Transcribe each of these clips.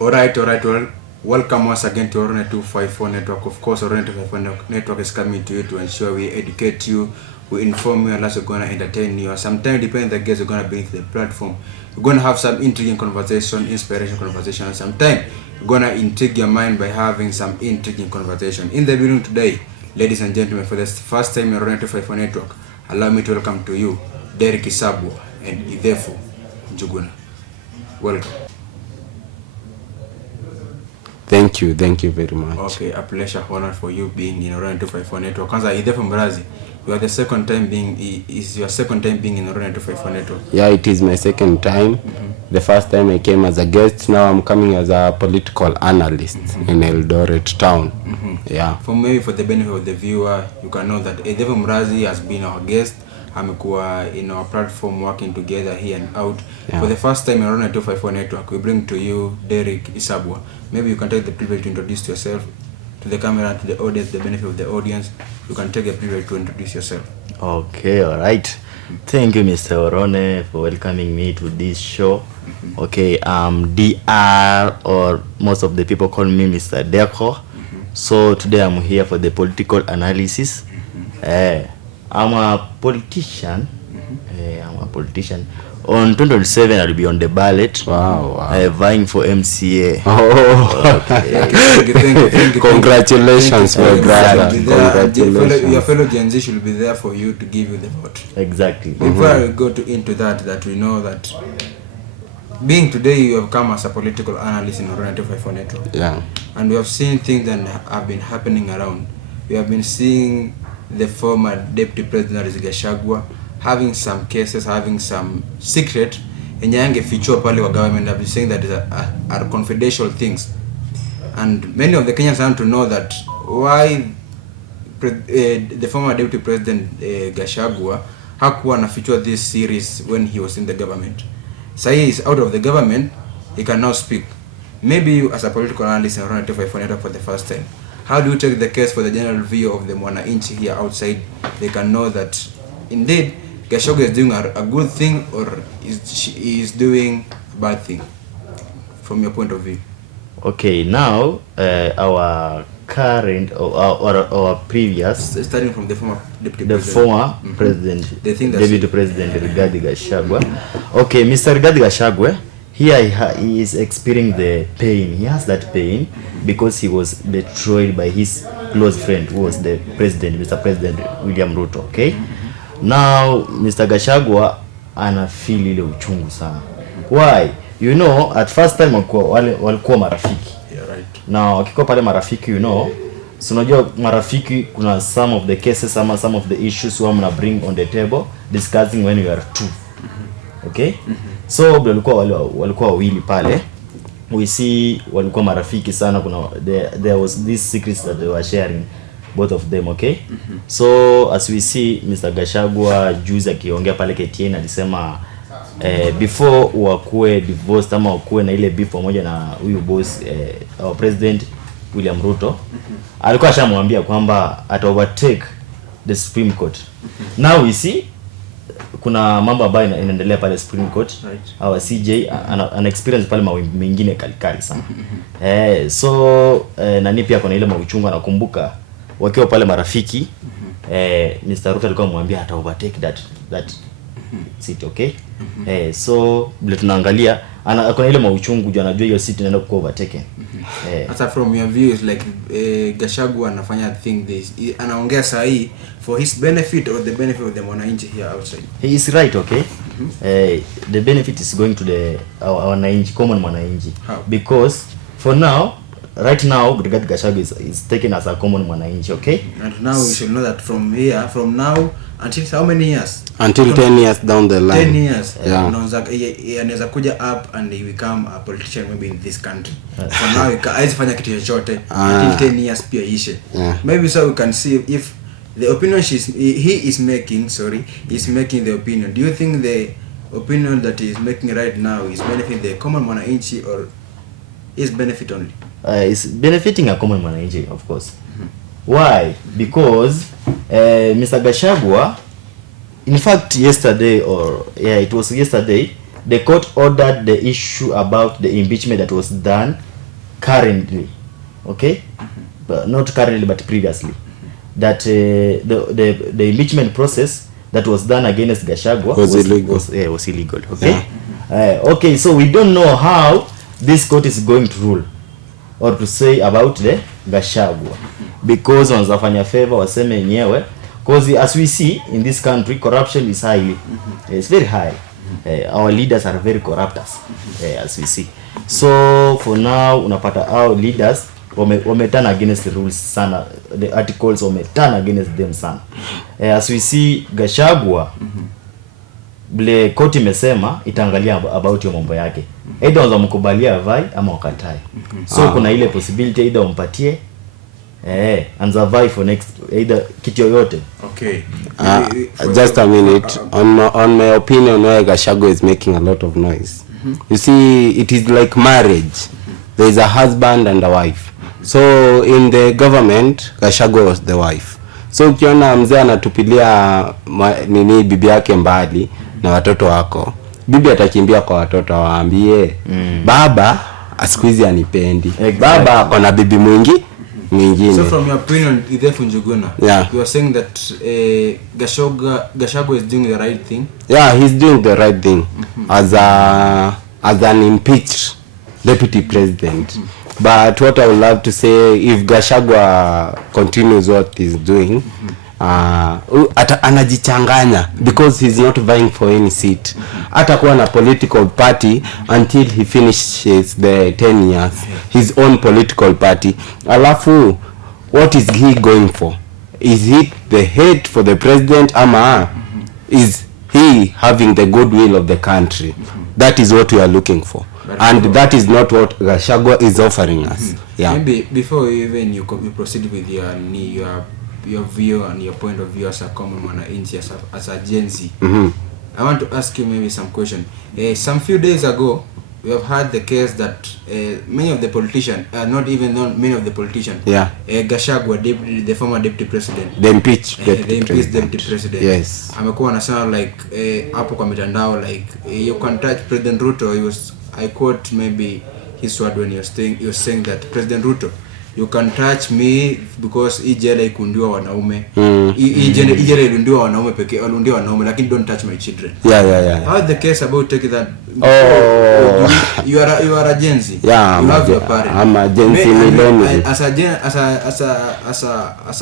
Alright. Well, welcome once again to Orone 254 Network. Of course, Orone 254 Network is coming to you to ensure we educate you, we inform you, and also going to entertain you. Sometimes, depending on the guests we're going to bring to the platform, we're going to have some intriguing conversation, inspirational conversation, and sometimes we're going to intrigue your mind by having some intriguing conversation. In the building today, ladies and gentlemen, for the first time in Orone 254 Network, allow me to welcome to you DERICK ISABWA and ITHEFU NJUGUNA. Welcome. Thank you very much. Okay, a pleasure, honor for you being in Orone 254 Network. Kwanza ITHEFU Mbrazi, you are the second time being, is your second time being in Orone 254 Network? Yeah, it is my second time. The first time I came as a guest, now I'm coming as a political analyst in Eldoret town. Yeah. For maybe for the benefit of the viewer, you can know that ITHEFU Mbrazi has been our guest. Amekuwa in our platform working together here and out. Yeah. For the first time in Orone 254 Network, we bring to you DERICK ISABWA. Maybe you can take the privilege to introduce yourself to the camera, to the audience, the benefit of the audience. You can take a privilege to introduce yourself. Okay, all right. Thank you, Mr. Orone, for welcoming me to this show. Okay, DR, or most of the people call me Mr. Deco. So today I'm here for the political analysis. I'm a politician. On 2027, I'll be on the ballot. Wow. Vying for MCA. Oh, okay. Thank you. Congratulations, my brother. Congratulations. Your fellow Gen Z should be there for you to give you the vote. Exactly. Before I go into that we know that being today you have come as a political analyst in Orone 254 Network. Yeah. And we have seen things that have been happening around. We have been seeing the former Deputy President Gachagua having some cases, having some secret enyange fichua pale wa government. Have been saying that are confidential things, and many of the Kenyans want to know that why the former Deputy President Gachagua hakuwa anafichua this series when he was in the government. So he is out of the government, he can now speak. Maybe you as a political analyst in Orone 254 Network for the first time, how do you take the case for the general view of the Mwananchi here outside? They can know that indeed Gachagua is doing a good thing, or is doing a bad thing from your point of view. Okay, now our current or our previous, starting from the former deputy president, Deputy President Rigathi Gachagua. Okay, Mr. Rigathi Gachagua, here he is experiencing the pain. He has that pain because he was betrayed by his close friend, who was the president, Mr. President William Ruto. Okay, now Mr. Gachagua ana feel ile uchungu sana. Why? You know, at first time walikuwa marafiki. Yeah, right. Now wakikuwa pale marafiki, you know, so unajua marafiki kuna some of the cases, some of the issues who mna bring on the table discussing when you are two. Okay? So walikuwa wawili pale. We see walikuwa marafiki sana. Kuna there was this secrets that they were sharing, both of them. Okay? So as we see Mr. Gachagua juzi akiongea pale KTN alisema before wakuwe divorced ama wakuwe na ile beef pamoja na huyu boss our president William Ruto, alikuwa ashamwambia kwamba at overtake the Supreme Court. Now we see kuna mambo ambayo inaendelea pale Supreme Court. Our CJ an experience pale mengine kalikali sana. So nani pia kuna ile mauchungu, anakumbuka wakiwa pale marafiki. Mr. Ruto alikuwa amwambia ata overtake that seat. Okay? So bila tunaangalia kuna ile mauchungu juu anajua hiyo seat inaenda kuwa overtaken. Hata from your view is like Gachagua anafanya thing this, anaongea sahi for his benefit or the benefit of the Mwananchi here outside? He is right. Okay. The benefit is going to our Mwananchi, common Mwananchi. Because for now, right now, Gachagua is taken as a common Mwananchi. Okay. And now we should know that from now until how many years? Until 10 years down the line. 10 years. Yeah. Anaweza kuja up and he become a politician maybe in this country. For now, haizi fanya kitu chochote until 10 years pia ishe. Maybe so we can see if the opinion he is making the opinion. Do you think the opinion that he is making right now is benefiting the common Mwananchi or is benefit only? It's benefiting a common Mwananchi, of course. Why? Because Mr. Gachagua, in fact yesterday, it was yesterday, the court ordered the issue about the impeachment that was done currently, okay, but not currently but previously, that the impeachment process that was done against Gachagua was illegal. Was illegal. Okay, okay, so we don't know how this court is going to rule or to say about the Gachagua, because wanafanya favor waseme yenyewe, because as we see in this country turn is highly, it's very high. Our leaders are very corrupt as we see. So for now unapata our leaders turn against the rules sana, the articles turn against them sana. As we see Gachagua, bile koti imesema itaangalia about hiyo mambo yake, either wanamkubalia vai ama wakatai. So kuna ile possibility either umpatie and survive for next either kitu yoyote. Okay. Just a minute. On my opinion, why Gachagua is making a lot of noise. You see, it is like marriage. There is a husband and a wife. So in the government, Gachagua was the wife. So ukiona mzee anatupilia nini bibi yake mbali na watoto wako, bibi atakimbia kwa watoto waambie baba asikuizi anipendi. Exactly. Baba akona bibi mwingine. So from your opinion, ITHEFU NJUGUNA, you are saying that Gachagua is doing the right thing? Yeah, he's doing the right thing as an impeached deputy president. But what I would love to say, if Gachagua continues what he's doing, anajichanganya because he's not vying for any seat. Atakuwa na political party until he finishes the 10 years, his own political party. Alafu, what is he going for? Is he the hate for the president ama is he having the goodwill of the country? That is what we are looking for. And that is not what Gachagua is offering us. Yeah. Maybe before even you proceed with your view and your point of view as a common mwananchi, as a Gen Z, I want to ask you maybe some question. Some few days ago, we have had the case that many of the politicians, not even many of the politicians, Gachagua, the former deputy president, they impeached deputy president. Yes. Amekuwa anasema like hapo kwa mitandao like you can touch President Ruto. I quote maybe his word when he was saying that President Ruto, you can touch me because ijele ikundiwa wanaume. Ijele ilundiwa wanaume pekee, alundiwa wanaume, lakini don't touch my children. Yeah. How the case about taking that? You are a Gen Z. Yeah, you have your parents. I'm a Gen Z millennial. As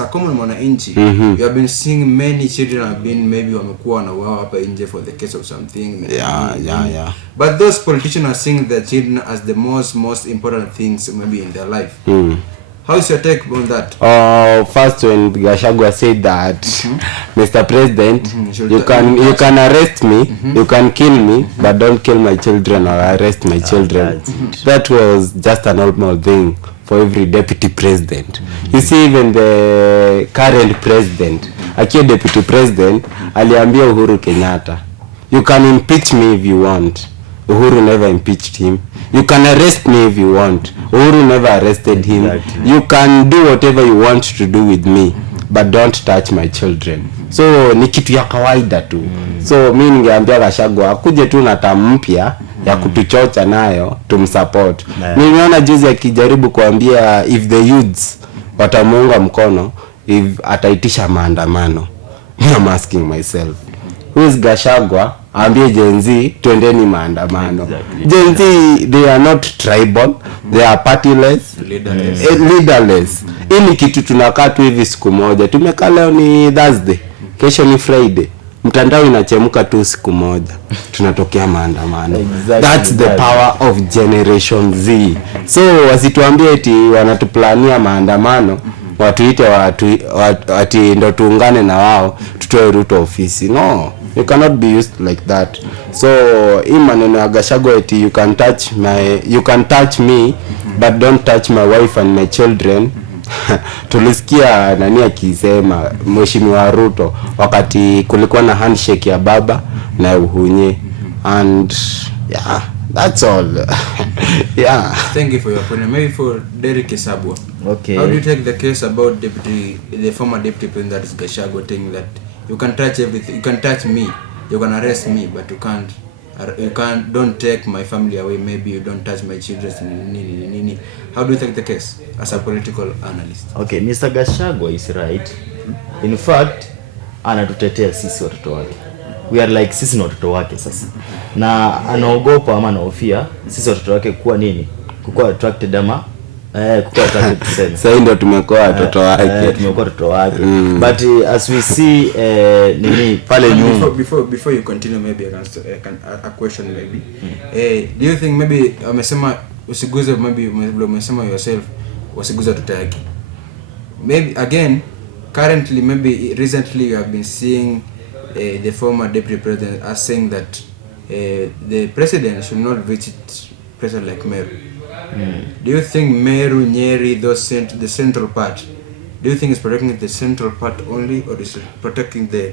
a common mwananchi, you have been seeing many children have been maybe wamekuwa na wao hapa nje for the case of something. Yeah. But those politicians are seeing the children as the most important things maybe in their life. How is your take on that? First, when Gachagua said that, Mr. President, you can arrest me, you can kill me, but don't kill my children or arrest my children. That was just a normal thing for every deputy president. You see, even the current president, akiwa deputy president, aliambia Uhuru Kenyatta, you can impeach me if you want. Uhuru never impeached him. You can arrest me if you want. Uhuru never arrested him. Exactly. You can do whatever you want to do with me, but don't touch my children. So ni kitu ya kawaida tu. So mimi ningeambia Gachagua akuje tu na tamu mpya ya kutuchocha nayo tumsupport. Nimeona juzi akijaribu kuambia if the youths watamuunga mkono if ataitisha maandamano. I'm asking myself, who is Gachagua? Ambie Gen Z twendeni maandamano. Exactly. Gen Z, they are not tribal, they are partyless, leaderless. Ili kitu tunakaa tu hivi siku moja. Tumekaa leo ni Thursday, kesho ni Friday. Mtandao inachemuka tu siku moja. Tunatokea maandamano. That's the power of Generation Z. So wasituambie eti wanatuplania maandamano, watuite ati ndo tuungane na wao tutoe Ruto ofisi. No. You cannot be used like that. So hii maneno ya Gachagua eti you can touch me but don't touch my wife and my children. Tulisikia nani akisema Mheshimiwa Ruto wakati kulikuwa na handshake ya baba na Uhunye, and yeah, that's all. Yeah. Thank you for your opinion. Maybe for DERICK ISABWA. Okay. How do you take the case about the former deputy president, that is Gachagua, saying that you can touch everything, you can touch me, you can arrest me, but you can't You don't take my family away, maybe you don't touch my children. How do you take the case as a political analyst? Okay, Mr. Gachagua is right. In fact, anatutetea sisi watoto wake. We are like sisi ni watoto wake sasa. Na anaogopa ama anahofia sisi watoto wake kuwa nini? Kukuwa attracted ama kukuwa attracted tuseme. Sasa ndio tumekuwa watoto wake. Tumekuwa watoto wake. But as we see nini pale nyuma. Before you continue, maybe I can a question maybe. Do you think maybe amesema usiguze, maybe umesema yourself usiguze watoto yake? Maybe again, currently, maybe recently you have been seeing the former deputy president as saying that the president should not visit places like Meru. Do you think Meru, Nyeri, the central part, do you think it's protecting the central part only, or is it protecting the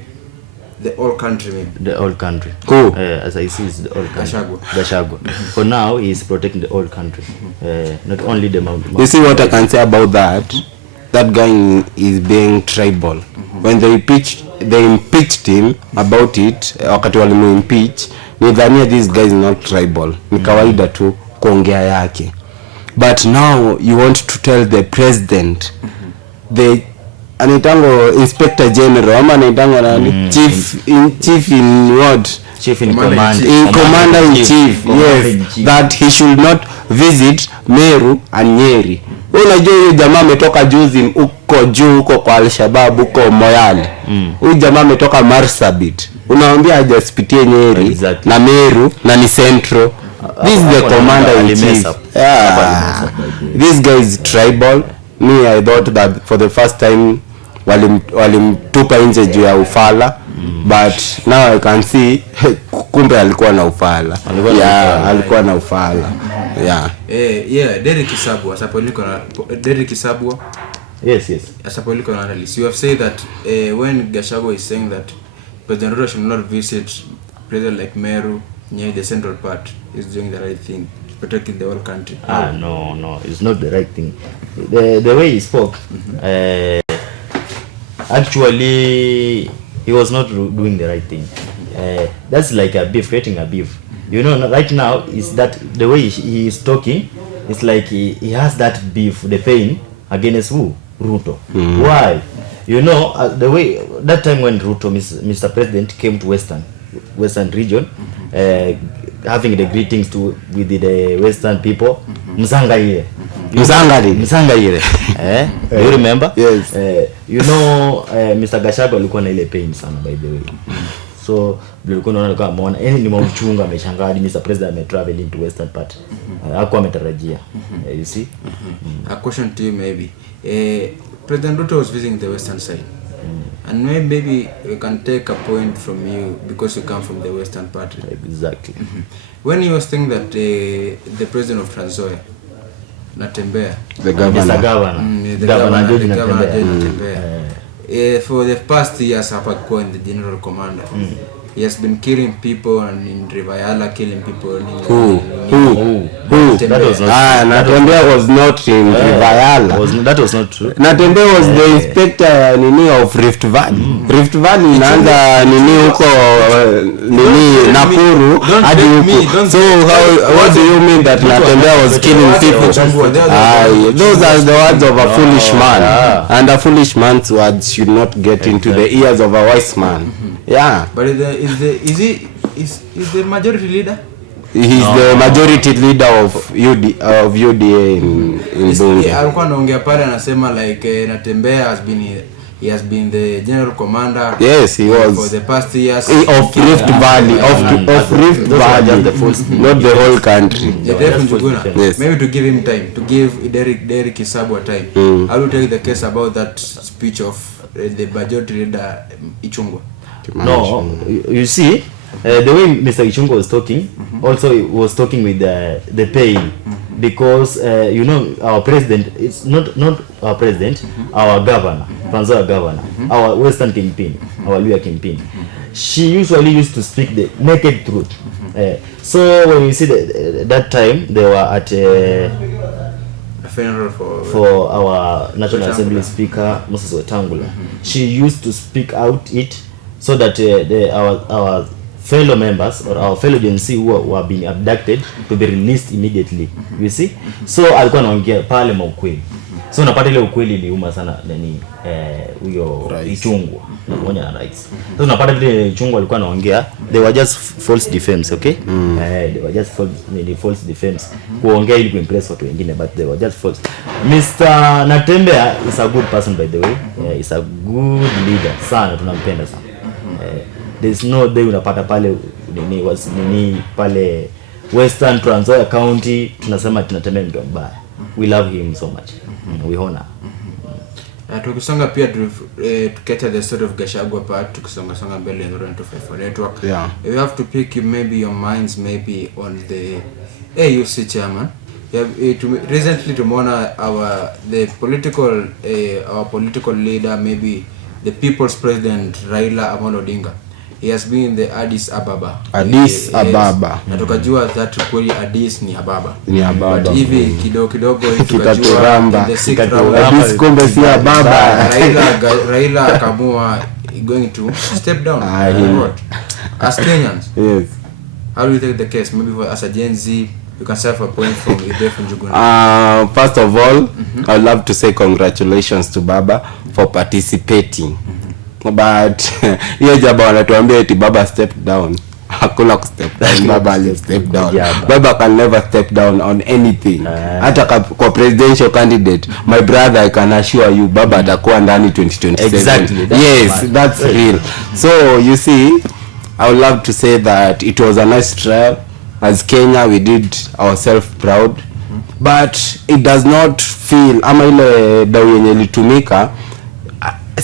whole country maybe? The whole country. Cool. As I see, it's the whole country. Gachagua. For now, he is protecting the whole country, not only the mountain. You see what I can say about that? That guy is being tribal. When they impeached him about it, wakati walimu impeach, nidhania this guy is not tribal. Ni kawaida tu kuongea yake. But now you want to tell the president, the anitango inspector general, ama anitango nani? Chief in what? Chief in command. Commander in chief. Yes, that he should not visit Meru and Nyeri. Unajua huyu jamaa ametoka juzi huko juu huko kwa Al-Shabaab huko Moyale. Huyu jamaa ametoka Marsabit. Unaambia hajasipitie Nyeri na Meru na ni Central. This is the commander in chief. Yeah. This guy is tribal. Me, I thought that for the first time walimtupa nje juu ya ufala. But now I can see kumbe alikuwa na ufala. Alikuwa na ufala. Yeah. Derrick ISABWA, as a political Yes. As a political analyst, you have said that when Gachagua is saying that President Ruto should not visit places like Meru, near the central part, is doing the right thing, protecting the whole country. No, it's not the right thing. The way he spoke, actually, he was not doing the right thing. That's like a beef, creating a beef. You know, right now is that the way he is talking, it's like he has that beef, the pain against who? Ruto. Why? You know, the way that time when Ruto, Mr. President, came to Western region, having the greetings with the Western people, Mzangaire. Do you remember? Yes. You know, Mr. Gachagua alikuwa na ile pain sana, by the way. So nilikuwa naona kama muone ni mauchunga ameshangaa Mr. President ametravel into western part. Hakuwa ametarajia. You see? A question to you maybe. President Ruto was visiting the western side. And maybe we can take a point from you because you come from the western part. Exactly. When he was saying that the president of Transoya, Natembea, the governor, the governor Natembea, for the past years, Apako and the general commander, he has been killing people and in Rivayala killing people. Who? Natembea was not in Rivayala. That was not true. Natembea was the inspector of Rift Valley. Rift Valley inaanza huko Nakuru hadi huko. So what do you mean that Natembea was killing people? Those are the words of a foolish man, and a foolish man's words should not get into the ears of a wise man. Yeah. But is the majority leader? He's the majority leader of UDA in Bunge. Alikuwa anaongea pale anasema like Natembea he has been the general commander. Yes, he was for the past years of Rift Valley, of Rift Valley, not the whole country. Yes. Maybe to give him time, to give Derrick ISABWA time. I will take the case about that speech of the majority leader Ichungwa. No, you see, the way Mr. Ichungwa was talking, also he was talking with the pain, because you know our president, it's not our president, our governor, Tanzania governor, our Western kingpin, our Luya kingpin. She usually used to speak the naked truth. So when you see that time they were at a funeral for our National Assembly Speaker Moses Wetangula. She used to speak out it so that our fellow members or our fellow Gen Z who have been abducted to be released immediately. You see? So alikuwa anaongea pale maukweli. So unapata ile ukweli iliuma sana nani huyo Ichungwa pamoja na rights. So unapata ile Ichungwa alikuwa anaongea they were just false defense, okay? They were just false defense. Kuongea ili kuimpress watu wengine but they were just false. Mr. Natembea is a good person by the way. Is a good leader. Sana tunampenda sana. There's no day unapata pale nini pale Western Trans Nzoia County tunasema tunatembea mtu mbaya. We love him so much. We honor. Tukisonga pia tukiacha the story of Gachagua part, tukisonga mbele in Orone 254 network. Yeah. You have to pick maybe your minds maybe on the AUC chairman. Recently tumeona our political leader, maybe the people's president Raila Amolo Odinga. He has been in the Addis Ababa. Ababa. Na tukajua that kweli Addis ni Ababa. Ni Ababa. But hivi kidogo tukajua Addis kumbe si Ababa. Raila akamua going to step down. As Kenyans. Yes. How do you take the case? Maybe as a Gen Z, you can serve a point from ITHEFU NJUGUNA. First of all, I'd love to say congratulations to Baba for participating. But hiyo jambo wanatuambia eti Baba step down. Hakuna step down. Baba ali step down. Baba can never step down on anything. Hata kwa presidential candidate, my brother, I can assure you Baba atakuwa ndani 2027. Exactly. That's real. So you see, I would love to say that it was a nice trial. As Kenya, we did ourselves proud. But it does not feel ama ile dawa yenye ilitumika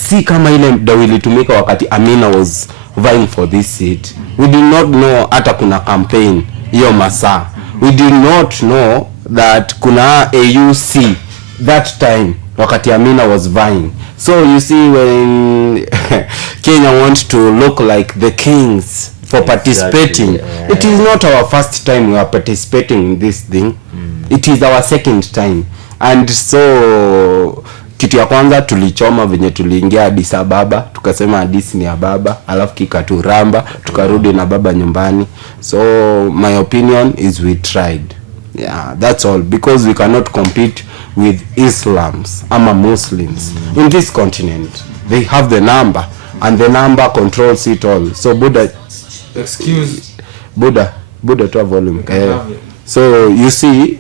si kama ile dawa ilitumika wakati Amina was vying for this seat. We did not know hata kuna campaign hiyo masaa. We did not know that kuna AUC that time wakati Amina was vying. So you see, when Kenya wants to look like the kings for participating, it is not our first time we are participating in this thing. It is our second time. And so kitu ya kwanza tulichoma venye tuliingia Addis Ababa, tukasema Addis ni Ababa, alafu kikaturamba, tukarudi na Baba nyumbani. So my opinion is we tried. Yeah, that's all, because we cannot compete with Islams ama Muslims in this continent. They have the number and the number controls it all. So Buddha to a volume. So you see,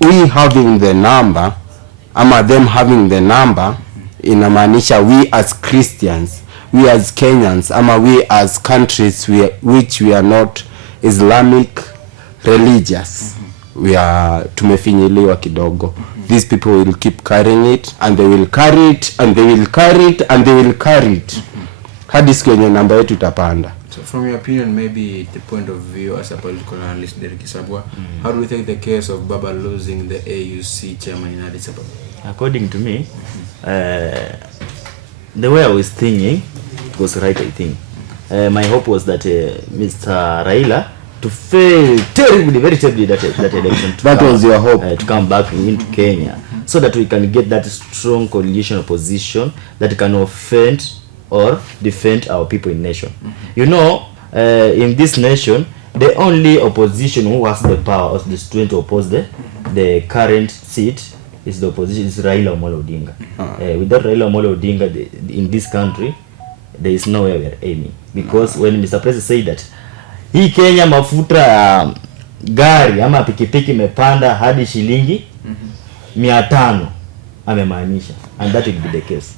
we having the number ama them having the number inamaanisha we as Christians, we as Kenyans ama we as countries which we are not Islamic religious, we are tumefinyiliwa kidogo. These people will keep carrying it and they will carry it and they will carry it and they will carry it hadi siku yenye namba yetu itapanda. So from your opinion, maybe the point of view as a political analyst, DERICK ISABWA, how do you take the case of Baba losing the AUC chairman in Addis Ababa? According to me, the way I was thinking was right, I think. My hope was that Mr. Raila to fail terribly, very terribly that election. Was your hope? To come back into Kenya, so that we can get that strong coalition opposition that can offend or defend our people in nation. You know, in this nation, the only opposition who has the power or the strength to oppose the current seat is the opposition, is Raila Amolo Odinga. Without Raila Amolo Odinga, in this country, there is nowhere we are aiming. Because when Mr. President said that hii Kenya mafuta gari ama pikipiki mepanda hadi shilingi 500 amemaanisha, and that will be the case.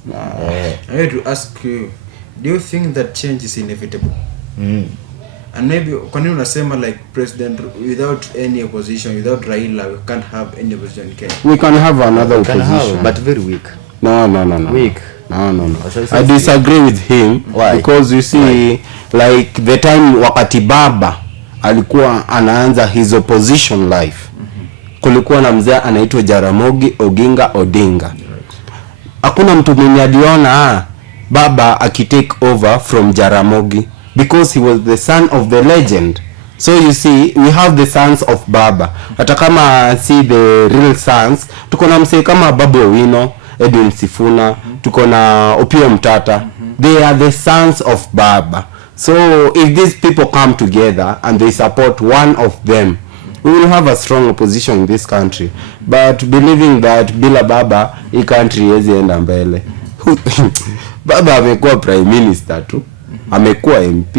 I had to ask you, do you think that change is inevitable? And maybe kwa nini unasema like president without any opposition, without Raila we can't have any opposition in Kenya? We can have another opposition, but very weak. No. Weak. No. I disagree with him. Why? Because you see, like the time wakati Baba alikuwa anaanza his opposition life, kulikuwa na mzee anaitwa Jaramogi Oginga Odinga. Hakuna mtu mwenye aliona Baba akitake over from Jaramogi, because he was the son of the legend. So you see, we have the sons of Baba. Hata kama see the real sons, tuko na msee kama Babu Owino, Edwin Sifuna, tuko na Opiyo Mtata. They are the sons of Baba. So if these people come together and they support one of them, we will have a strong opposition in this country. But believing that bila baba hii country haiwezi enda mbele. Baba amekuwa prime minister tu, amekuwa MP.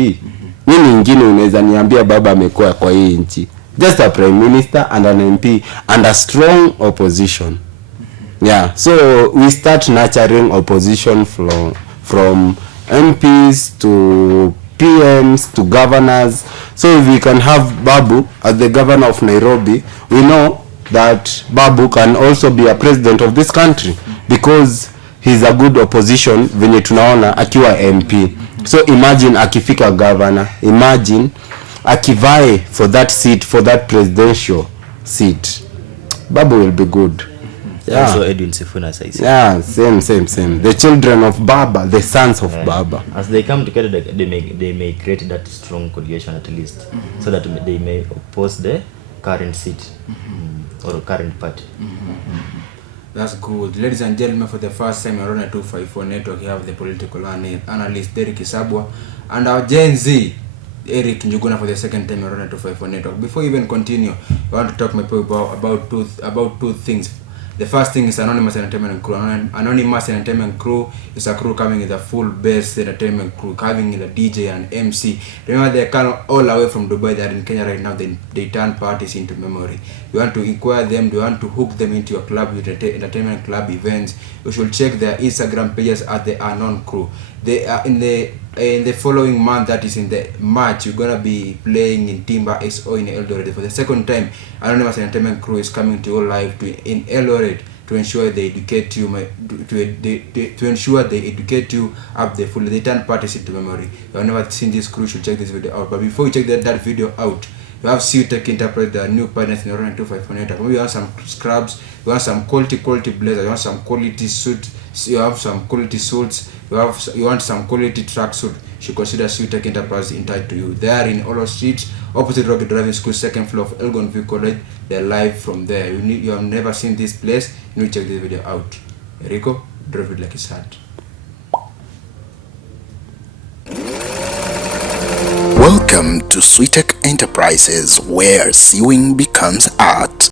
Nini nyingine unaweza niambia baba amekuwa kwa hii nchi? Just a prime minister and an MP and a strong opposition. Yeah, so we start nurturing opposition from MPs to PMs to governors. So if we can have Babu as the governor of Nairobi, we know that Babu can also be a president of this country because he's a good opposition venye tunaona akiwa MP. So imagine akifika governor, imagine akivae for that seat, for that presidential seat. Babu will be good. Yeah. Also Edwin Sifuna says. Yeah, same. The children of Baba, the sons of Baba. As they come together, they may create that strong coalition at least, so that they may oppose the current seat or current party. That's good. Ladies and gentlemen, for the first time, Orone 254 Network, we have the political analyst DERICK ISABWA and our Gen Z, NJUGUNA, for the second time, Orone 254 Network. Before we even continue, I want to talk my people about two things. The first thing is Anonymous Entertainment Crew. Anonymous Entertainment Crew is a crew coming with a full-based entertainment crew, having a DJ and MC. Remember, they come all away from Dubai. They are in Kenya right now. They turn parties into memory. You want to inquire them, you want to hook them into your club, with entertainment club events, you should check their Instagram pages at the Unknown Crew. They are in the following month, that is in the March, you're gonna be playing in Timber XO in Eldoret. For the second time, Anonymous Entertainment Crew is coming to you live in Eldoret to ensure they educate you, to ensure they educate you up the full. They turn parties into memory. If you have never seen this crew, you should check this video out. But before you check that video out, you have ITHEFU Enterprise, the new partners in Orone 254 Network. Maybe you want some scrubs, you want some quality blazers, you want some quality suit, you have some quality suits, you want some quality tracksuit. You should consider ITHEFU Enterprise in tied to you. They are in Olo Street, opposite Rocket Driving School, second floor of Elgon View College. They're live from there. You have never seen this place, you need to check this video out. Rico, drive it like it's hot. Welcome to ITHEFU Enterprises, where sewing becomes art.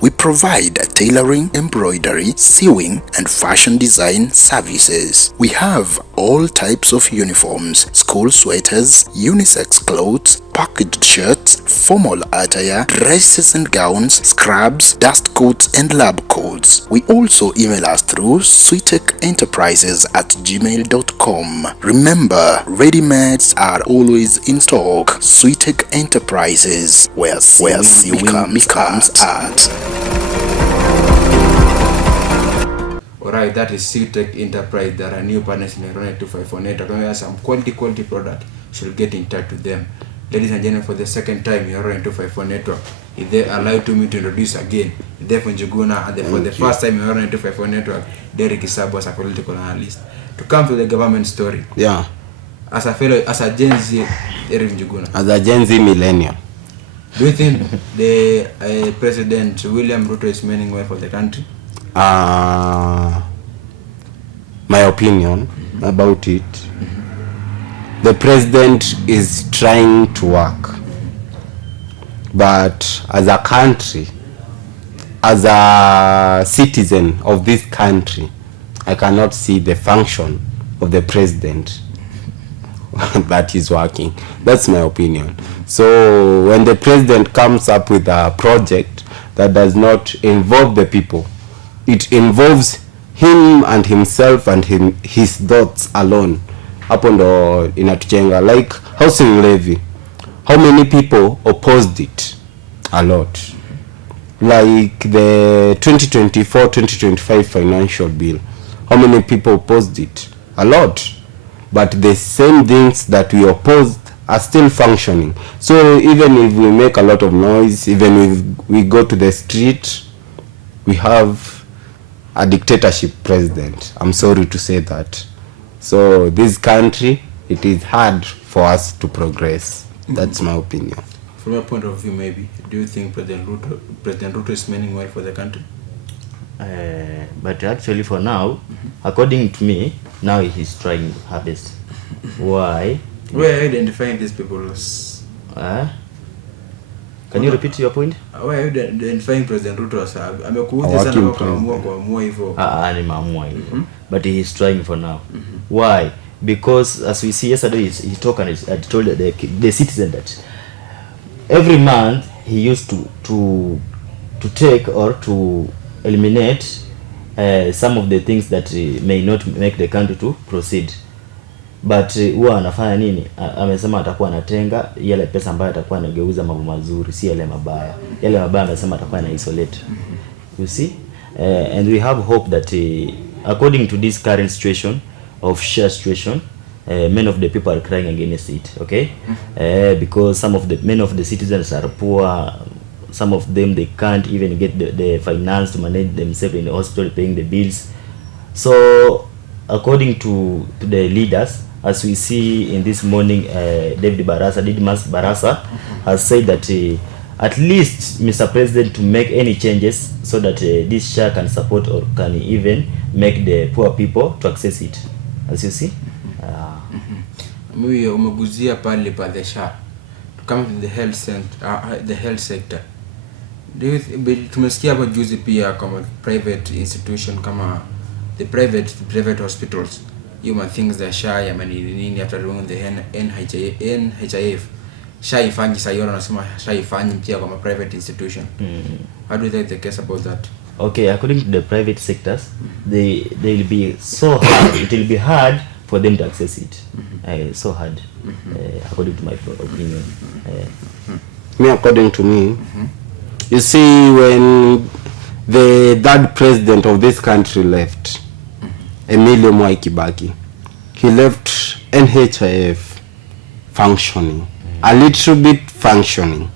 We provide tailoring, embroidery, sewing, and fashion design services. We have all types of uniforms, school sweaters, unisex clothes, packaged shirts, formal attire, dresses and gowns, scrubs, dust coats, and lab coats. We also email us through sweetekenterprises@gmail.com. Remember, ready-mades are always in stock. ITHEFU Enterprises, where sewing becomes art. Alright, that is ITHEFU Enterprise. There are new partners in Orone 254 Network. When you have some quality product, you should get in touch with them. Ladies and gentlemen, for the second time, Orone 254 Network, if they allow to me to introduce again, ITHEFU NJUGUNA, and for the first time in Orone 254 Network, DERICK ISABWA as a political analyst. To come to the government story. Yeah. As a Gen Z, DERICK NJUGUNA. As a Gen Z millennial. Do you think the President William Ruto is meaning well for the country? My opinion about it, the president is trying to work, but as a country, as a citizen of this country, I cannot see the function of the president that is working. That's my opinion. So when the president comes up with a project that does not involve the people, it involves him and himself and his thoughts alone. Hapo ndo inatujenga. Like housing levy, how many people opposed it? A lot. Like the 2024-2025 financial bill, how many people opposed it? A lot. But the same things that we opposed are still functioning. So even if we make a lot of noise, even if we go to the street, we have a dictatorship president. I'm sorry to say that. So this country, it is hard for us to progress. That's my opinion. From your point of view, maybe, do you think President Ruto is meaning well for the country? But actually for now, according to me, now he's trying hardest. Why? Where are you identifying these people as? Can you repeat your point? Where are you identifying President Ruto as? Amekuja sana kuamua hivyo. Ni maamua hivyo. But he is trying for now. Why? Because as we see yesterday, he talked and he told the citizen that every month he used to take or to eliminate some of the things that may not make the country to proceed. But huwa anafanya nini? Amesema atakuwa anatenga yale pesa ambayo atakuwa anageuza mambo mazuri, si yale mabaya. Yale mabaya amesema atakuwa ana isolate. You see? And we have hope that according to this current situation of share situation, many of the people are crying against it, okay? Because many of the citizens are poor. Some of them, they can't even get the finance to manage themselves in the hospital, paying the bills. So according to the leaders, as we see in this morning, Didmas Barasa has said that at least Mr. President to make any changes so that this share can support or can even make the poor people to access it. As you see, mimi umeguzia pale pa the share to come to the health sector. Tumesikia hapo juzi pia kama private institution kama the private hospitals, human things that share nini after doing the NHIF share ifanyi sayona nasema share ifanyi pia kama private institution. How do you think the case about that? Okay, according to the private sectors, they'll be so hard. It will be hard for them to access it. So hard, according to my opinion. Me, according to me, you see, when the third president of this country left, Emilio Mwai Kibaki, he left NHIF functioning, a little bit functioning.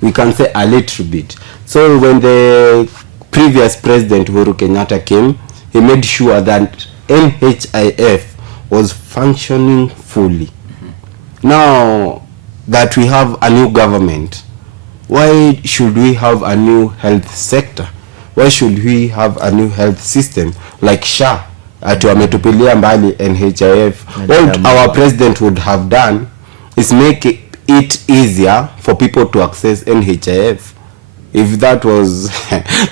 We can say a little bit. So when the previous president Uhuru Kenyatta came, he made sure that NHIF was functioning fully. Now that we have a new government, why should we have a new health sector? Why should we have a new health system like SHA? Atuametupilia mbali NHIF. What our president would have done is make it easier for people to access NHIF. If that was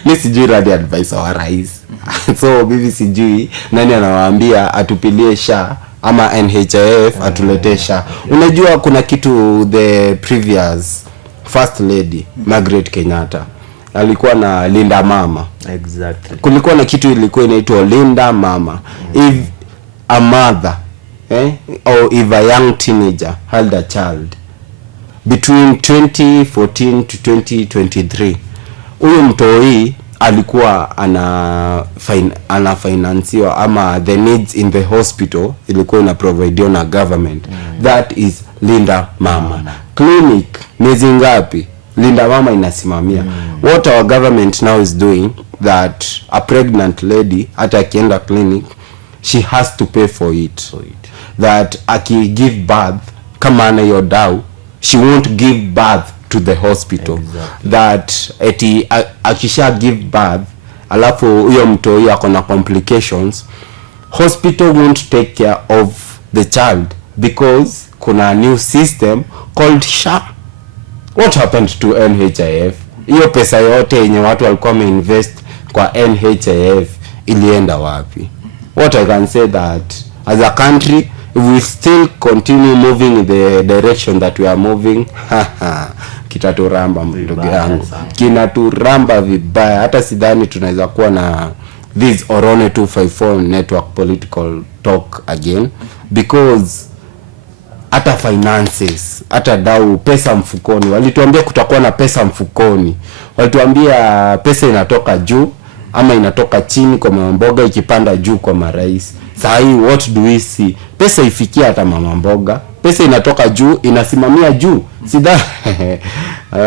mi sijui radi advice wa rais. So bibi sijui nani anawaambia atupilie SHA ama NHIF atulete SHA. Unajua kuna kitu the previous first lady Margaret Kenyatta alikuwa na Linda Mama. Exactly. Kulikuwa na kitu ilikuwa inaitwa Linda Mama. If a mother or if a young teenager had a child between 2014 to 2023, huyo mtoi alikuwa ana finansiwa ama the needs in the hospital ilikuwa ina provided na government. That is Linda Mama. Clinic miezi ngapi Linda Mama inasimamia. What our government now is doing, that a pregnant lady hata akienda clinic she has to pay for it. That aki give birth kama ana hiyo dau, she won't give birth to the hospital. Exactly. That eti akisha give birth alafu huyo mtoi ako na complications, hospital won't take care of the child because kuna new system called SHA. What happened to NHIF? Hiyo pesa yote yenye watu walikuwa wameinvest kwa NHIF ilienda wapi? What I can say that as a country, if we still continue moving in the direction that we are moving, kitaturamba ndugu yangu, kinaturamba vibaya. Hata sidhani tunaweza kuwa na this Orone 254 network political talk again, because hata finances, hata dau, pesa mfukoni. Walituambia kutakuwa na pesa mfukoni. Walituambia pesa inatoka juu ama inatoka chini kwa mama mboga ikipanda juu kwa marais. Sasa hii what do we see? Pesa ifikia hata mama mboga. Pesa inatoka juu, inasimamia juu. Sida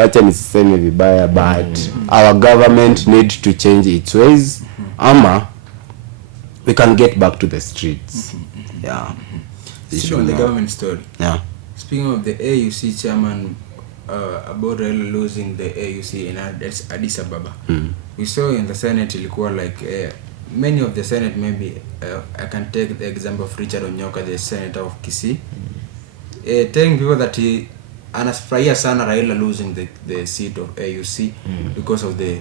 acha nisiseme vibaya, but our government need to change its ways ama we can get back to the streets. Yeah. Still on the government story. Yeah. Speaking of the AUC chairman, about losing the AUC in Addis Ababa. We saw in the Senate ilikuwa like many of the Senate, maybe I can take the example of Richard Onyoka, the senator of Kisii, telling people that he anafurahia sana Raila losing the seat of AUC because of the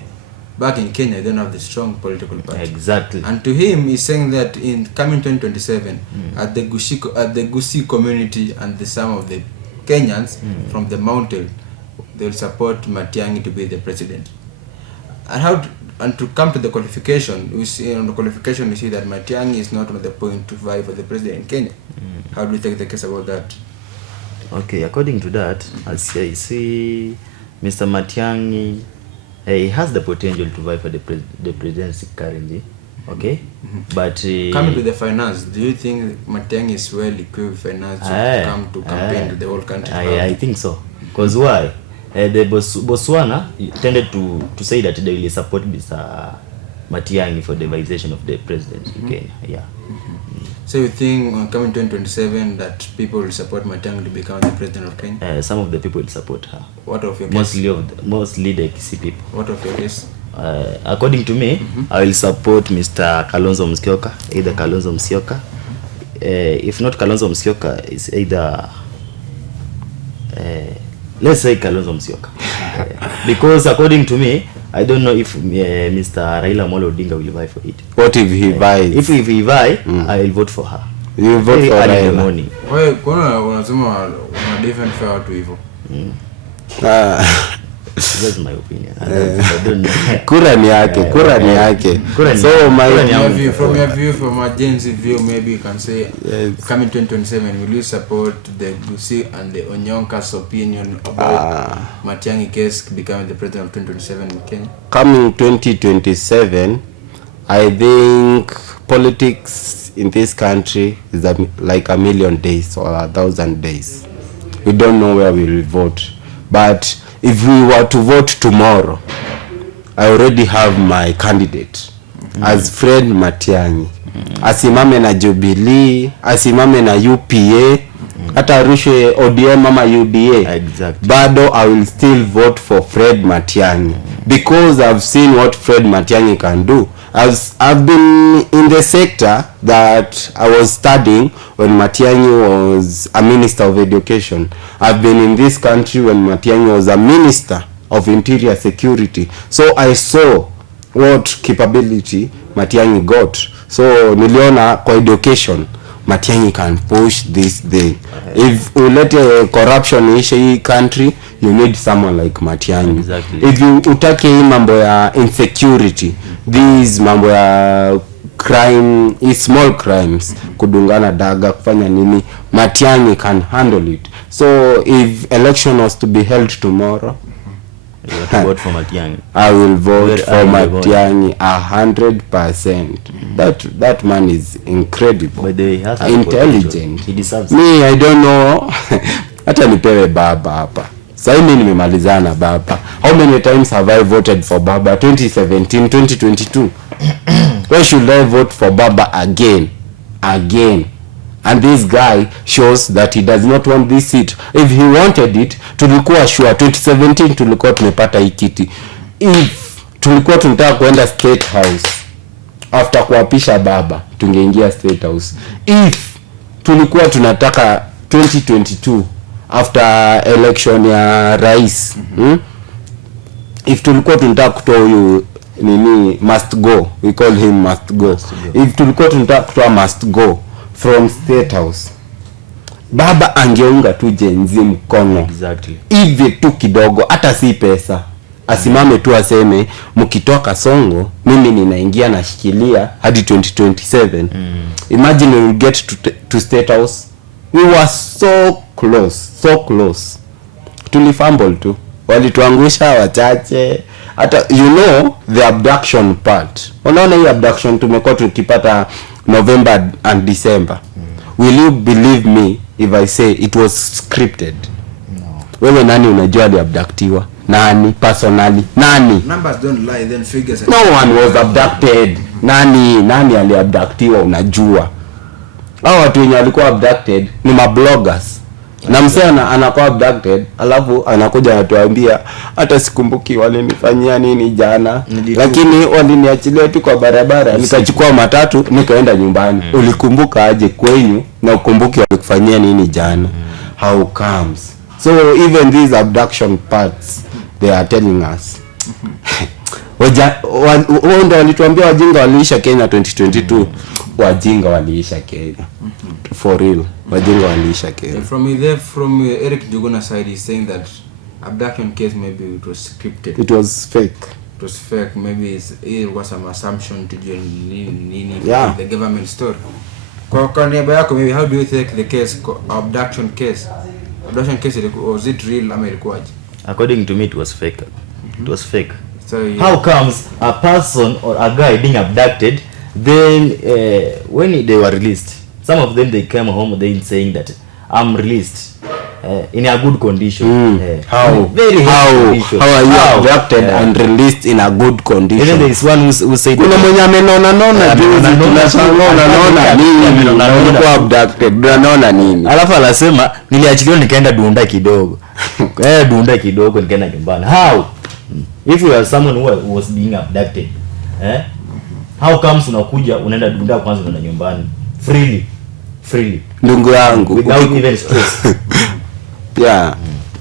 back in Kenya they don't have the strong political party. Exactly. And to him he's saying that in coming 2027 at the Gusii community and some of the Kenyans from the mountain, they will support Matiang'i to be the president. And to come to the qualification, we see on the qualification we see that Matiang'i is not on the point to vie for the president in Kenya. How do you take the case about that? Okay, according to that, as I see, Mr. Matiang'i, he has the potential to vie for the presidency currently. Okay, but coming to the finance, do you think Matiang'i is well equipped with finance to come to campaign to the whole country? I think so. Because why? The Botswana tended to say that they will support Mr. Matiang'i for the vice of the presidency in Kenya. Yeah. So you think coming 2027 that people will support Matiang'i to become the president of Kenya? Some of the people will support her. What of your case? Mostly the Kisii people. What of your case? According to me, I will support Mr. Kalonzo Musyoka, either Kalonzo Musyoka. If not Kalonzo Musyoka, it's either let's say Kalonzo Musyoka. Because according to me, I don't know if Mr. Raila Amolo Odinga will vie for it. What if he vies? If he vie, I will vote for her. You will vote for Raila in the morning. Why unasema una different fair watu hivyo? That's my opinion. I don't know. Kura ni yake. So from your view, from a Gen Z view, maybe you can say, coming 2027, will you support the Gusii and the Onyonka's opinion about Matiang'i case becoming the president of 2027 in Kenya? Coming 2027, I think politics in this country is like 1,000,000 days or 1,000 days. We don't know where we will vote, but if we were to vote tomorrow, I already have my candidate as Fred Matiang'i. Asimame na Jubilee, asimame na UPA, hata rushwe ODM ama UDA. Exactly. Bado I will still vote for Fred Matiang'i because I've seen what Fred Matiang'i can do. I've been in the sector that I was studying when Matiang'i was a minister of education. I've been in this country when Matiang'i was a minister of interior security. So I saw what capability Matiang'i got. So niliona kwa education Matiang'i can push this thing. If you let corruption issue hii country, you need someone like Matiang'i. Exactly. If you utake hii mambo ya insecurity, these mambo ya crime, small crimes, kudungana daga, kufanya nini, Matiang'i can handle it. So if election was to be held tomorrow, vote for Matiang'i. I will vote for Matiang'i 100%. That man is incredible. But he has intelligent. He deserves me, I don't know. Hata nipewe baba hapa. Sasa mimi nimemalizana baba. How many times have I voted for baba? 2017, 2022. Why should I vote for baba again? And this guy shows that he does not want this seat. If he wanted it, tulikuwa sure 2017 tulikuwa tumepata hii kiti. If tulikuwa tunataka kwenda State House after kuapisha baba, tungeingia State House. If tulikuwa tunataka 2022 after election ya rais, if tulikuwa tunataka kutoa huyu nini must go, we call him must go. If tulikuwa tunataka kutoa must go from State House, baba angeunga tu jenzi mkono. Exactly. Hivi tu kidogo, hata si pesa. Asimame tu aseme mkitoka Songo mimi ninaingia na shikilia hadi 2027. Imagine we will get to State House. We were so close. Tulifumble tu. Walituangusha wachache. Hata the abduction part. Unaona hii abduction tumekuwa tukipata November and December. Will you believe me if I say it was scripted? No. Wewe nani unajua aliabductiwa? Nani personally? Nani? Numbers don't lie, then figures. No one was abducted. Nani aliabductiwa unajua? Hao watu wenye walikuwa abducted ni mabloggers. Na msana anakuwa abducted, alafu anakuja anatuambia hata sikumbuki walinifanyia nini jana, lakini waliniachilia tu kwa barabara, nikachukua matatu nikaenda nyumbani. Ulikumbuka aje kwenyu na ukumbuki walikufanyia nini jana? How comes? So even these abduction parts they are telling us. Wao walituambia wajinga waliisha Kenya 2022. Wajinga waliisha Kenya. For real. Wajinga waliisha Kenya. From Eric Njuguna side, he's saying that abduction case maybe it was scripted. It was fake. It was fake. Maybe it was some assumption to do the government story. Kwa niaba yako, maybe how do you take the case, abduction case? Abduction case, was it real ama ilikuwaje? According to me, it was fake. It was fake. So how comes a person or a guy being abducted, then when they were released, some of them they came home then saying that I'm released in a good condition. How are you abducted and released in a good condition? Even there is one who said kuna mwenye amenona juzi tunashangaa nini kwa abducted tunaona nini, alafu anasema niliachiliwa nikaenda dunda kidogo dunda kidogo nikaenda nyumbani. How if you are someone who was being abducted, how comes unakuja unaenda dunda kwanza unaenda nyumbani freely ndugu yangu without even stress?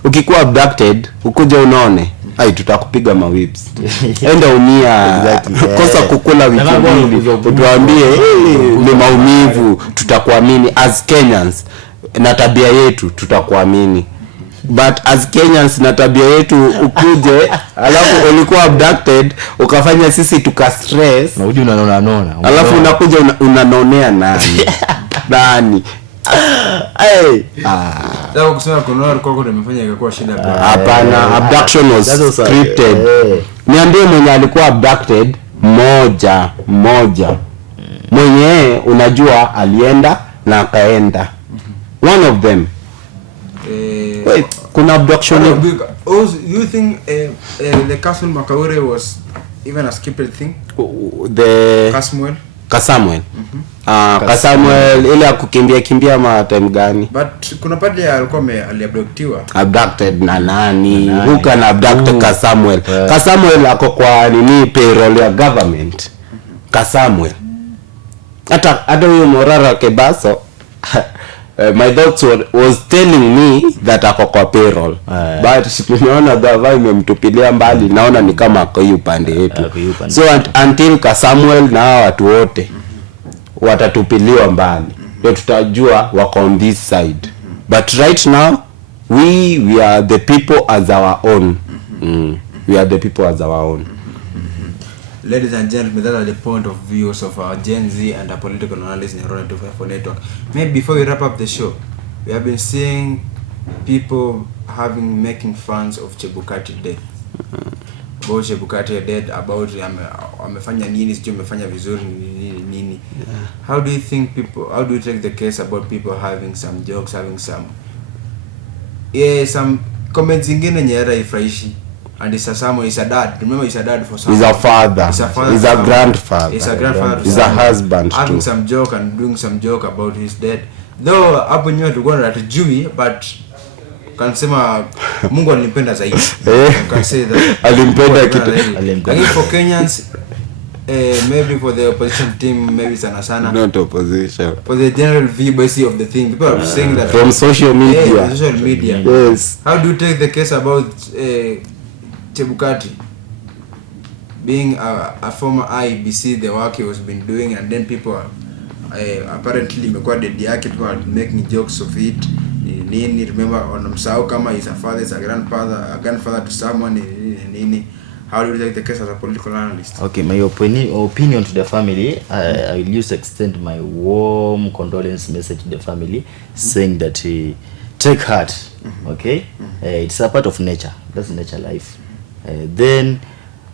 Ukikuwa abducted ukuja unaone tutakupiga mawibs enda umia kosa kukula wiki mbili utuambie ni maumivu, tutakuamini as Kenyans na tabia yetu tutakuamini, but as Kenyans na tabia yetu ukuje alafu ulikuwa abducted ukafanya sisi tuka stress na uje unaona alafu unakuja unanonea nani Dawa kusema kuna kwako nimefanya ikakuwa shida. Hapana, abduction was scripted. Niambie mwenye alikuwa abducted moja mwenye unajua alienda na akaenda. One of them. Wait, kuna abduction. You think the Castle Makaure was even a scripted thing? The Kasamuel. Kasamuel ile akukimbia ma time gani? But kuna pale alikuwa aliabductiwa. Abducted na nani? Who can abduct Kasamuel? Kasamuel ako kwa nini payroll ya government. Kasamuel. Hata huyo Morara Kebaso my thoughts was telling me that ako kwa payroll. But tunaona gava imemtupilia mbali, naona ni kama ako hiyo pande yetu. So until Kasamuel na watu wote watatupiliwa mbali ndio tutajua wako on this side. But right now we are the people as our own. We are the people as our own. Ladies and gentlemen, that are the point of views of our Gen Z and our political analysts in Orone 254 network. Maybe before we wrap up the show, we have been seeing people making fans of Chebukati death. About Chebukati death, about amefanya nini, sio amefanya vizuri nini. How do you take the case about people having some jokes, having some comments zingine nyera ifraishi? And it's a dad. Remember, he's a dad for some. He's a father. He's a grandfather. He's a grandfather. He's a husband. Having some joke and doing some joke about his dad. Though hapo nyewe tulikuwa tunatujui, but kansema Mungu alimpenda zaidi. Can say that. Alimpenda kitu. Lakini for Kenyans, maybe for the opposition team, maybe sana. Not opposition. For the general view of the thing, people are saying that from social media. Social media. Yes. How do you take the case about Chebukati being a former IBC, the work he was been doing, and then people apparently imekuwa dead yake, people are making jokes of it. Nini, remember wanamsahau kama is a father, is a grandfather to someone nini. How do you take the case as a political analyst? Okay, my opinion to the family, I will use extend my warm condolence message to the family, saying that take heart. Okay, it's a part of nature. That's nature life. Then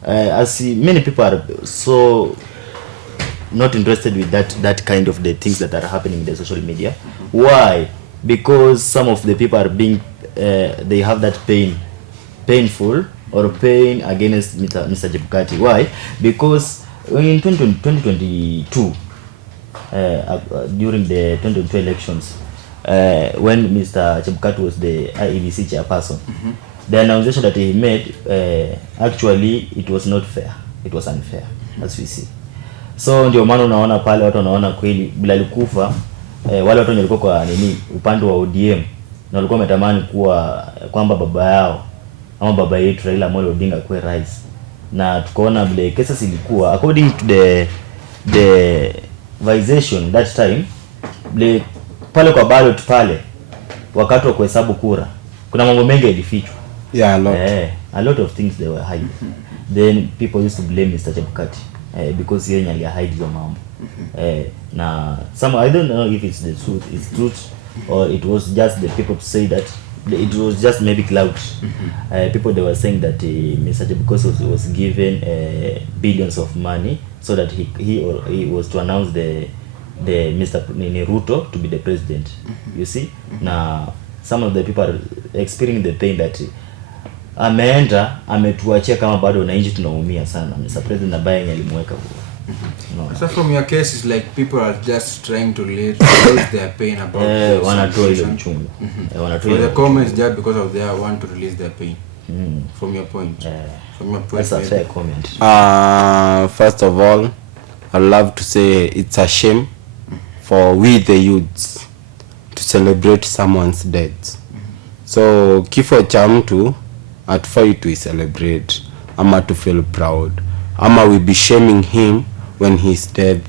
as many people are so not interested with that kind of the things that are happening in the social media. Why? Because some of the people are being they have that painful or pain against Mr. Chebukati. Why? Because in 2022 during the 2022 elections, when Mr. Chebukati was the IEBC chairperson, the announcement that he made, actually it was not fair, it was unfair, as we see. So ndio maana unaona pale watu wanaona kweli bila alikufa, wale watu walikuwa kwa nini upande wa ODM na walikuwa wametamani kuwa kwamba baba yao ama baba yetu Raila Amolo Odinga kuwe rais, na tukaona vile cases ilikuwa according to the visation that time, vile pale kwa ballot pale wakati wa kuhesabu kura kuna mambo mengi yalifichwa. A lot of things they were hiding. Then people used to blame Mr. Chebukati because yeye ali hide hizo mambo. Na some, I don't know if it's the truth, or it was just the people to say that it was just maybe clout. People, they were saying that Mr. Chebukati was given billions of money so that he was to announce the Mr. Ruto to be the president. You see? Now some of the people are experiencing the pain that ameenda ametuachia kama bado na nchi tunaumia sana. Mr. President ambaye alimweka huko. So from your case, it's like people are just trying to release their pain about wanatoa ile uchungu. For the comments just because of they want to release their pain. From your point. From your point. That's a fair comment. First of all, I love to say it's a shame for we the youths to celebrate someone's death. So kifo cha mtu atufai to celebrate ama to feel proud ama we be shaming him when he's dead.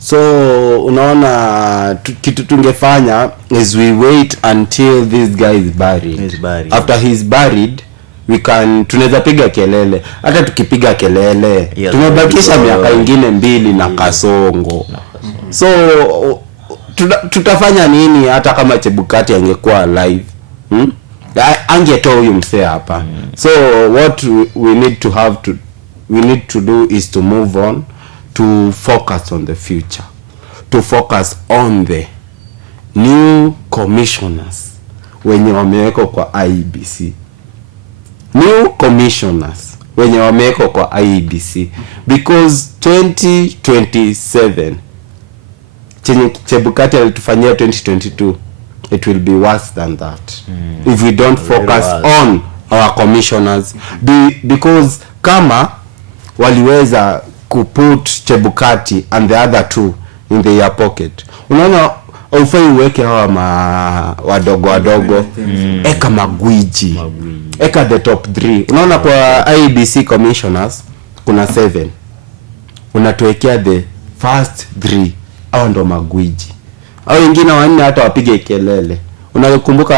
So unaona kitu tungefanya is we wait until this guy is buried. After he's buried we can tunaweza piga kelele. Hata tukipiga kelele tumebakisha miaka ingine 2 na kasongo. So tutafanya nini hata kama Chebukati angekuwa alive? Angetoa huyu msee hapa. So what we need to do is to move on, to focus on the future, to focus on the new commissioners wenye wamewekwa kwa IEBC. New commissioners wenye wamewekwa kwa IEBC, because 2027 chenye Chebukati alitufanyia 2022, it will be worse than that if we don't focus on our commissioners. Because kama waliweza kuput Chebukati and the other two in their pocket, unaona ufai uweke hawa wadogo eka magwiji, eka the top 3. Unaona kwa IEBC commissioners kuna 7, unatuwekea the first 3 au ndo magwiji, au wengine 4 hata wapige kelele. Unakumbuka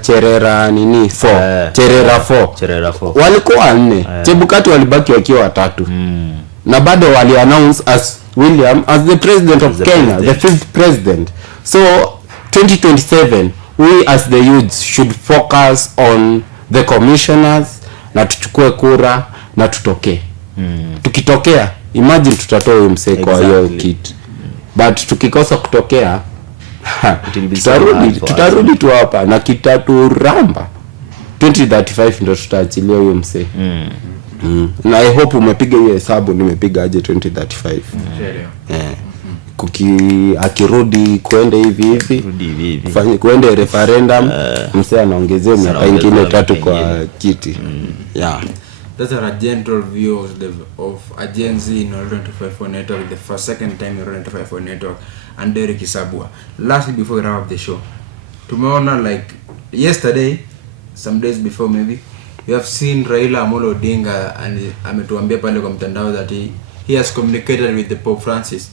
Cherera 4, Cherera 4 walikuwa 4, Chebukati walibaki wakiwa 3. Na bado wali announce as William as the president of Kenya, the 5th president. So 2027 we as the youths should focus on the commissioners na tuchukue kura na tutokee. Tukitokea, imagine tutatoa huyo msee kwa hiyo kit. But tukikosa kutokea tutarudi tu hapa na kitaturamba. 2035 ndio tutaachilia huyo msee. Na I hope umepiga hiyo hesabu. Nimepiga aje 2035. Akirudi kwende hivi fanye kwende referendum, msee anaongezea miaka ingine 3 kwa kiti. That's a general view of a Gen Z in Orone 254 network, the second time in Orone 254 network, and DERICK ISABWA. Lastly, before we wrap up the show, tumeona like yesterday, some days before maybe, we have seen Raila Amolo Odinga and ametuambia pale kwa mtandao that he has communicated with the Pope Francis.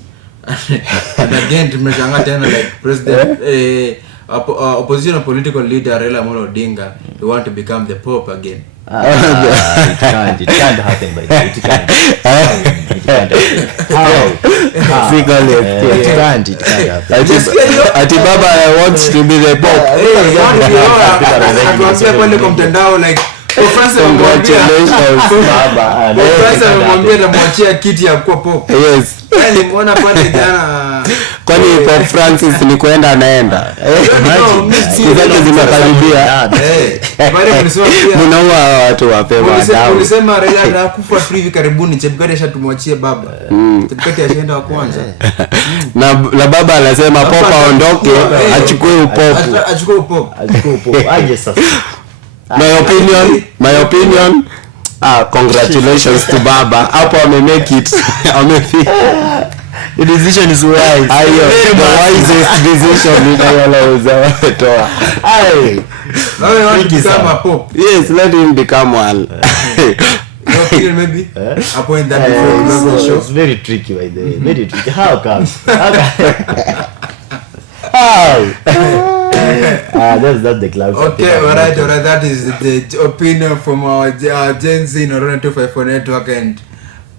And again tumeshangaa tena like president opposition political leader Raila Amolo Odinga, they want to become the Pope again. It can't happen by that. It can't Ati baba wants to be the Pope. Atuambia pale kwa mtandao like Congratulations baba. Sasa amemwambia atamwachia kiti ya kuwa pop. Yes. Yaani muona pale jana. Kwani Pope Francis ni kwenda anaenda. Siku zake zimekaribia. Bali kulisema pia. Mnaua watu wapema wadau. Ulisema Raila anakufa hivi karibuni, Chebukati ashatumwachie baba. Chebukati ashaenda wa kwanza. Na baba anasema Pope aondoke, achukue upopu. Achukue upopu. Aje sasa. My opinion. Congratulations to baba. Hapo amemake it. Amefika. The decision is wise. The wisest decision inayoloweza toa. Now you want to become a pope? Yes, let him become one. Your opinion maybe? Appoint that before the show. It's very tricky by the way. Very tricky. How come? That's the cloud. Okay, alright. That is the opinion from our Gen Z in Orone 254 network and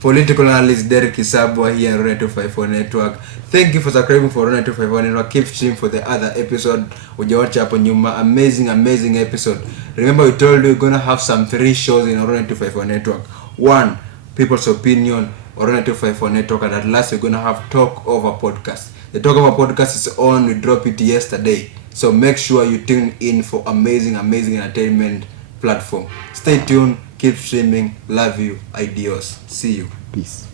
political analyst Derrick ISABWA here on Orone 254 network. Thank you for subscribing for Orone 254 network. Keep streaming for the other episode. Ujawacha hapo nyuma. Amazing episode. Remember we told you we're gonna have some 3 shows in Orone 254 network. 1, people's opinion, Orone 254 network, and at last we're gonna have Talk Over podcast. The Talk Over podcast is on. We dropped it yesterday. So make sure you tune in for amazing entertainment platform. Stay tuned, keep streaming, love you, adios, see you. Peace.